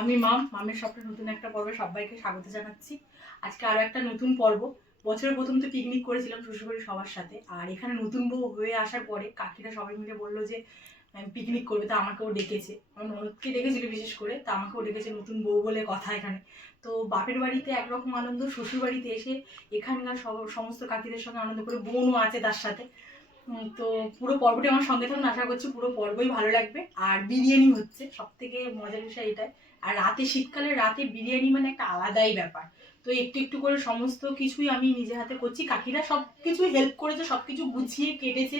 আমি মামের স্বপ্নের নতুন একটা পর্বে সবাইকে স্বাগত জানাচ্ছি। আজকে আরো একটা নতুন পর্ব। বছরের প্রথম তো পিকনিক করেছিলাম শ্বশুরবাড়ির সবার সাথে, আর এখানে নতুন বউ হয়ে আসার পরে কাকিরা সবাই মিলে বললো যে পিকনিক করবে, তা আমাকেও ডেকেছে। আমার ননদকে ডেকেছিল বিশেষ করে, তা আমাকেও ডেকেছে, নতুন বউ বলে কথা এখানে। তো বাপের বাড়িতে একরকম আনন্দ, শ্বশুর বাড়িতে এসে এখানকার সমস্ত কাকিদের সঙ্গে আনন্দ করে, বোনও আছে তার সাথে। তো পুরো পর্বটি আমার সঙ্গে থাকুন, আশা করছি পুরো পর্বই ভালো লাগবে। আর বিরিয়ানি হচ্ছে সব থেকে মজার বিষয় এটাই। আর রাতে, শীতকালের রাতে বিরিয়ানি মানে একটা আলাদাই ব্যাপার। তো একটু একটু করে সমস্ত কিছুই আমি নিজে হাতে করছি, কাকিরা সব কিছু হেল্প করেছে, সব কিছু গুছিয়ে কেটেছে,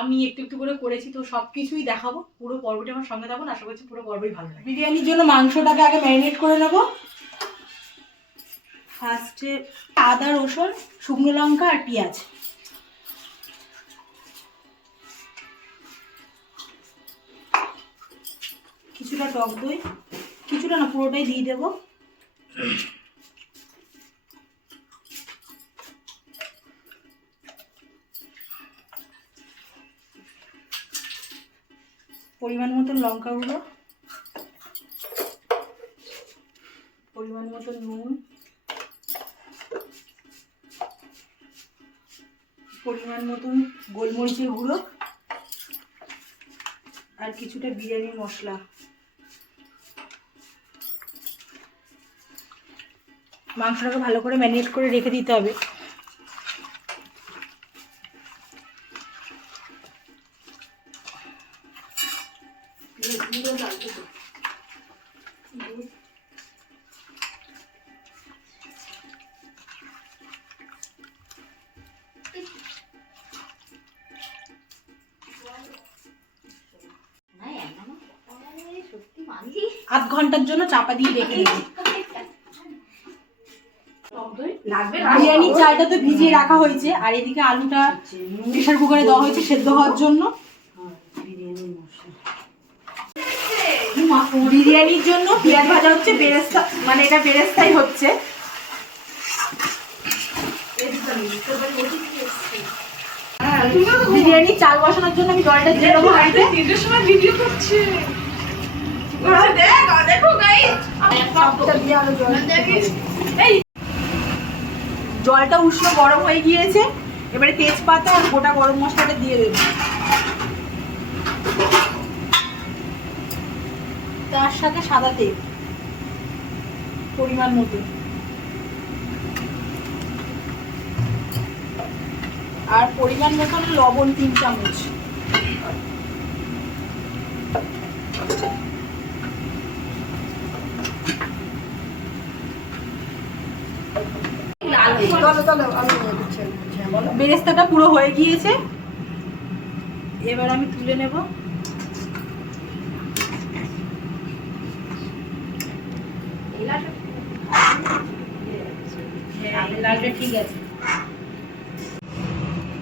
আমি একটু একটু করে করেছি। তো সব কিছুই দেখাবো, পুরো পর্বটি আমার সঙ্গে থাকুন, আশা করছি পুরো পর্বই ভালো লাগবে। বিরিয়ানির জন্য মাংসটাকে আগে ম্যারিনেট করে নেবো। ফার্স্টে আদা, রসুন, শুকনো লঙ্কা আর পেঁয়াজ, কিছুটা টক দই, কিছুটা না পুরোটাই দিয়ে দেবো। পরিমাণ মতন লঙ্কা গুঁড়ো, পরিমাণ মতন নুন, পরিমাণ মতন গোলমরিচের গুঁড়ো আর কিছুটা বিরিয়ানি মশলা। মাংসটাকে ভালো করে ম্যারিনেট করে রেখে দিতে হবে। আধ ঘন্টার জন্য চাপা দিয়ে রেখে দিচ্ছি। বিরিয়ানির চালটা তো ভিজিয়ে রাখা হয়েছে, আর এদিকে আলুটা প্রেসার কুকারে দেওয়া হয়েছে সেদ্ধ হওয়ার জন্য। বিরিয়ানির জন্য পেঁয়াজ ভাজা হচ্ছে, বেরেস্তা মানে এটা বেরেস্তাই হচ্ছে। বিরিয়ানি চাল বসানোর জন্য আমি জলটা দিয়ে দেবো হাঁড়িতে। তিনটের সময় ভিডিও করছে, জলটা উষ্ণ গরম হয়ে গিয়েছে, এবারে তেজপাতা আর গোটা গরম মশলাটা দিয়ে দেব, তার সাথে সাদা তেল পরিমাণ মতো, আর পরিমাণ মতন লবণ 3 চামচ। বেরেস্তাটা পুরো হয়ে গিয়েছে, এবার আমি তুলে নেব। ঠিক আছে,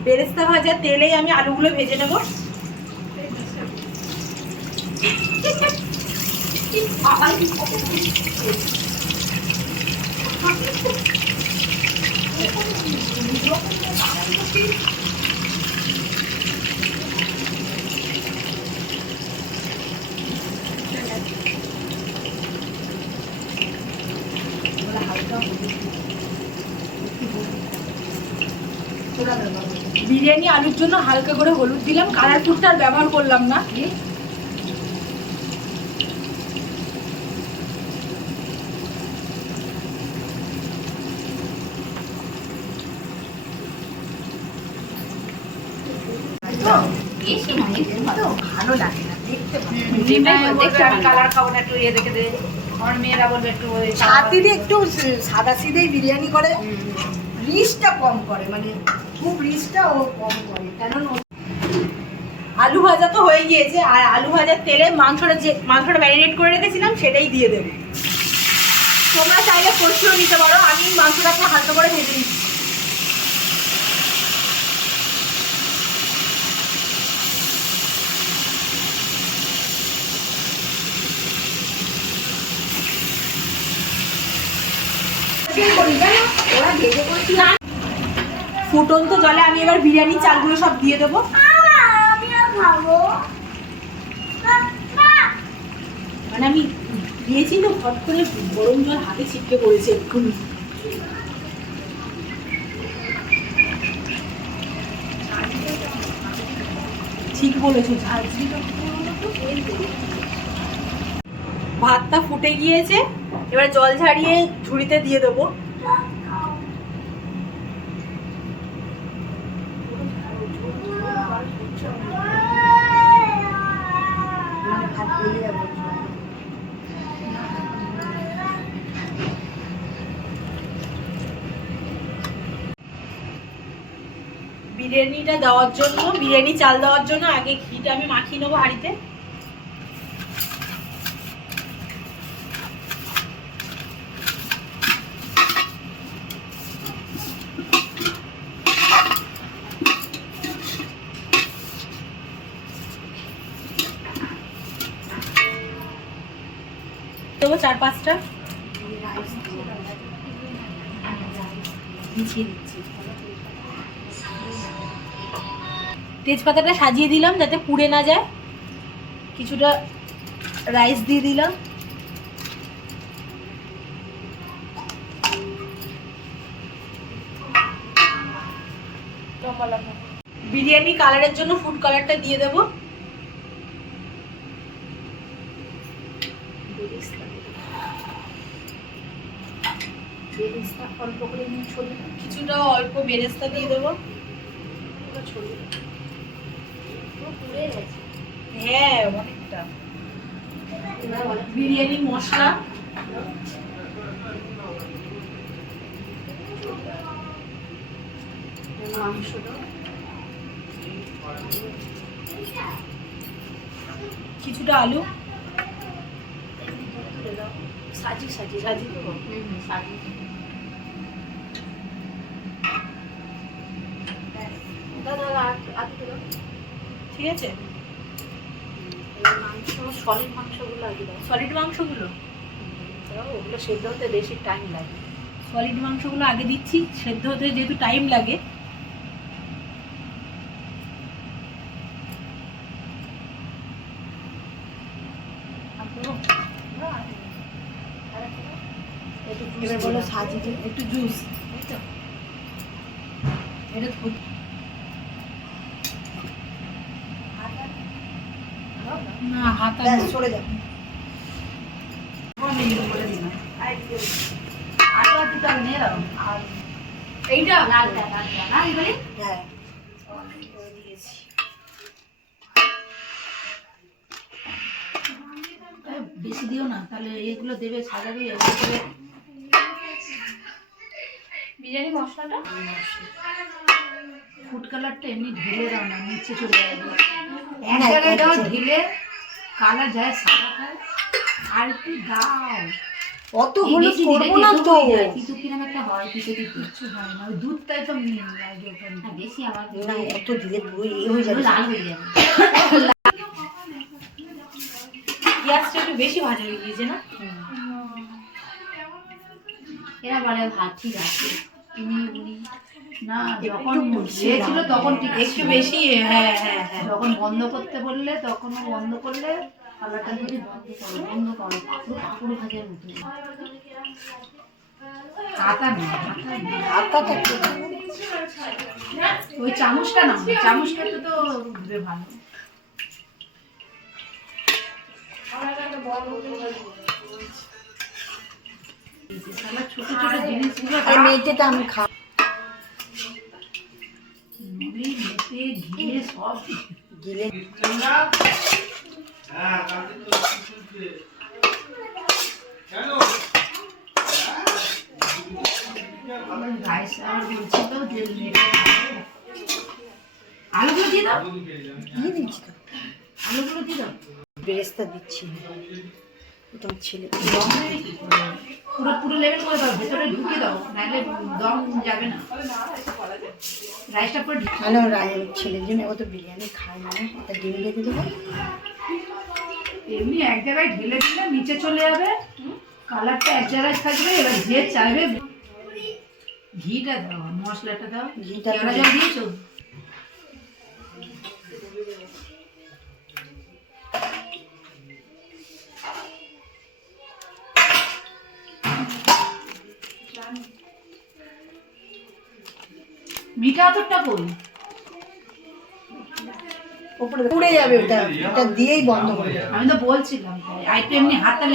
বেরেস্তা ভাজা তেলেই আমি আলুগুলো ভেজে নেব। বিরিয়ানি আলুর জন্য হালকা করে হলুদ দিলাম, কালার ফুডটা আর ব্যবহার করলাম না। ভালো লাগে না দেখতে, কালার খাবো না, একটু ইয়ে রেখে দে। আমার মেয়েরা বলবে একটু একটু সাদা সিধেই বিরিয়ানি করে, রিচটা কম করে, মানে খুব রিচটা ও কম করে। কারণ আলু ভাজা তো হয়ে গিয়েছে, আর আলু ভাজার তেলে মাংসটা ম্যারিনেট করে রেখেছিলাম সেটাই দিয়ে দেবো। তোমরা চাইলে কষিয়েও নিতে পারো, আমি মাংসটাকে হালকা করে ভেজে দিচ্ছি। ফুটন্ত জলে আমি এবার বিরিয়ানির চালগুলো সব দিয়ে দেবো। মানে আমি দিয়েছি তো ফট করে গরম জল হাতে ছিটকে পড়েছে এক্ষুনি। ঠিক বলেছো, ভাতটা ফুটে গিয়েছে, এবার জল ঝাড়িয়ে ঝুড়িতে দিয়ে দেবো। বিরিয়ানিটা দেওয়ার জন্য, বিরিয়ানি চাল দেওয়ার জন্য আগে ঘিটা আমি মাখিয়ে নেবো হাঁড়িতে। দেবো 4-5টা। তেজপাতাটা সাজিয়ে দিলাম যাতে পুড়ে না যায়, কিছুটা রাইস দিয়ে দিলাম। বিরিয়ানি কালারের জন্য ফুড কালারটা দিয়ে দেবো। অল্প করে কিছুটা অল্প বেরেস্তা দিয়ে দেবো। হ্যাঁ অনেকটা। বিরিয়ানি মশলা, কিছুটা আলু সাজিয়ে সাজিয়ে সাজিয়ে দেবো। ঠিক আছে। সলিড মাংসগুলো আগে দাও। সলিড মাংসগুলো ওগুলো সেদ্ধ হতে বেশি টাইম লাগে। সলিড মাংসগুলো আগে দিচ্ছি, সেদ্ধ হতে যেহেতু টাইম লাগে। এবার বলো সাজিয়ে একটু জুস, এটা না হাতা সরে যাবে। এইটা বেশি দিও না, তাহলে এগুলো দেবে সাজাবে। বিরিয়ানি মশলাটা ফুড কালারটা এমনি ঢেলে দাও না, নিচে চলে যাবে। এক জায়গায় দাও, ঢেলে কালার যায় সাদা খায়। আর একটু দাও, অত হলুদ করবো না তো। কিন্তু কিরকম একটা হয়, কিছু কিচ্ছু হয় না, ওই দুধটাই তো মেন লাগে ওখানে। বেশি আমার না, এত দিলে পুরো ইয়ে হয়ে যাবে, লাল হয়ে যাবে। পেঁয়াজটা একটু বেশি ভাজা হয়ে গিয়েছে না? এরা বলে ভাত ঠিক আছে, না যখন দিয়েছিল তখন ঠিক একটু বেশি। হ্যাঁ হ্যাঁ হ্যাঁ, যখন বন্ধ করতে বললে তখন বন্ধ করলে কালারটা যদি বন্ধ করো পুরো পাপড় ভাজার মতো। আটা না, আটাটা ওই চামচটা না, চামচটা তো দিবে ভালো। ছোট ছোট জিনিসগুলো মেয়েটা আমি খাই ঘিরে সব গিলে। আলুগুলো দিয়ে দাও, দিয়ে দিচ্ছি তো, আলুগুলো দিয়ে দাও। বেরেস্তা দিচ্ছি তোমার ছেলে, পুরো পুরো লেভেল করে দাও, ভেতরে ঢুকে দাও, নাহলে দম যাবে না। রাইসটা পুরো ভালো, ছেলের জন্য ও তো বিরিয়ানি খায় না, ওটা ডিম ভেজে দেবো। এমনি এক জায়গায় ঢেলে দিলে নিচে চলে যাবে, কালারটা এক জায়গায় থাকবে। এবার যে চাইবে ঘিটা দাও, মশলাটা দাও, ঘিটা দিয়েছো। মিঠা আতরটা কই? উপরে পুড়ে যাবে, ওটা ওটা দিয়েই বন্ধ করে দেবে। আমি তো বলছিলাম আইটা এমনি হাতটা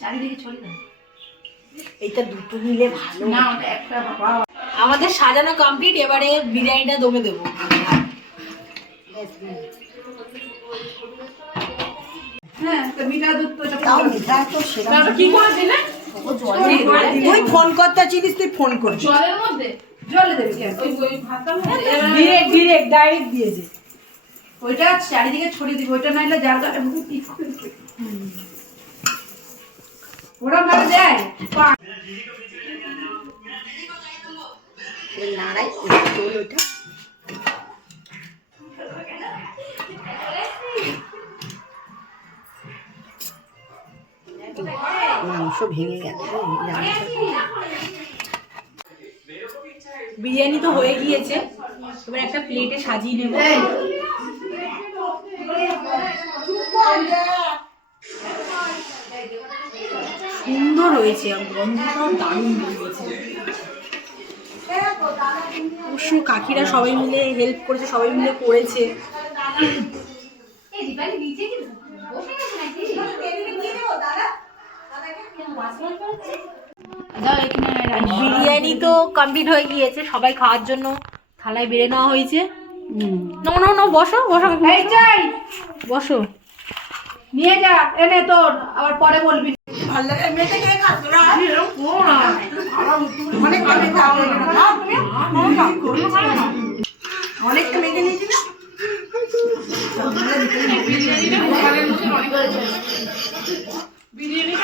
চারিদিকে ছড়িয়ে দাও। এইটা দুটো নিলে ভালো। না ওটা একটা বাবা। আমাদের সাজানো কমপ্লিট, এবারে বিরিয়ানিটা দমে দেবো। হ্যাঁ তো মিঠা দুধ তো এটা তাও মিঠা তো সেরকম কি করে দিলে? তুই ফোন করতে চিনিস, তুই ফোন করবি। জলের মধ্যে জলে দেবে কি ওই ওই ভাতটার মধ্যে ডিরেক্ট ডিরেক্ট ডাইরেক্ট দিয়েছে। ওইটা চারিদিকে ছড়িয়ে দিবি, ওইটা নাইলে জাল কাটে মুখ কি ওরা ভাবে দেয় নাড়াই তোল ওটা। মাংস ভেঙে গেছে। বিরিয়ানি তো হয়ে গিয়েছে, এবার একটা প্লেটে সাজিয়ে নেব। সুন্দর হয়েছে, গন্ধটাও দারুণ হয়েছে। অবশ্য কাকিরা সবাই মিলে হেল্প করেছে, সবাই মিলে করেছে। বিরিয়ানি তো কমপ্লিট হয়ে গিয়েছে, সবাই খাওয়ার জন্য থালায় বেড়ে নেওয়া হয়েছে। না না না, বসো বসো, বসো, নিয়ে যা এনে তোর, আবার পরে বলবি। ভালো লাগে মেয়েটা কে খাবে না? অনেকটা মেখে নিয়েছি না। বিরিয়ানি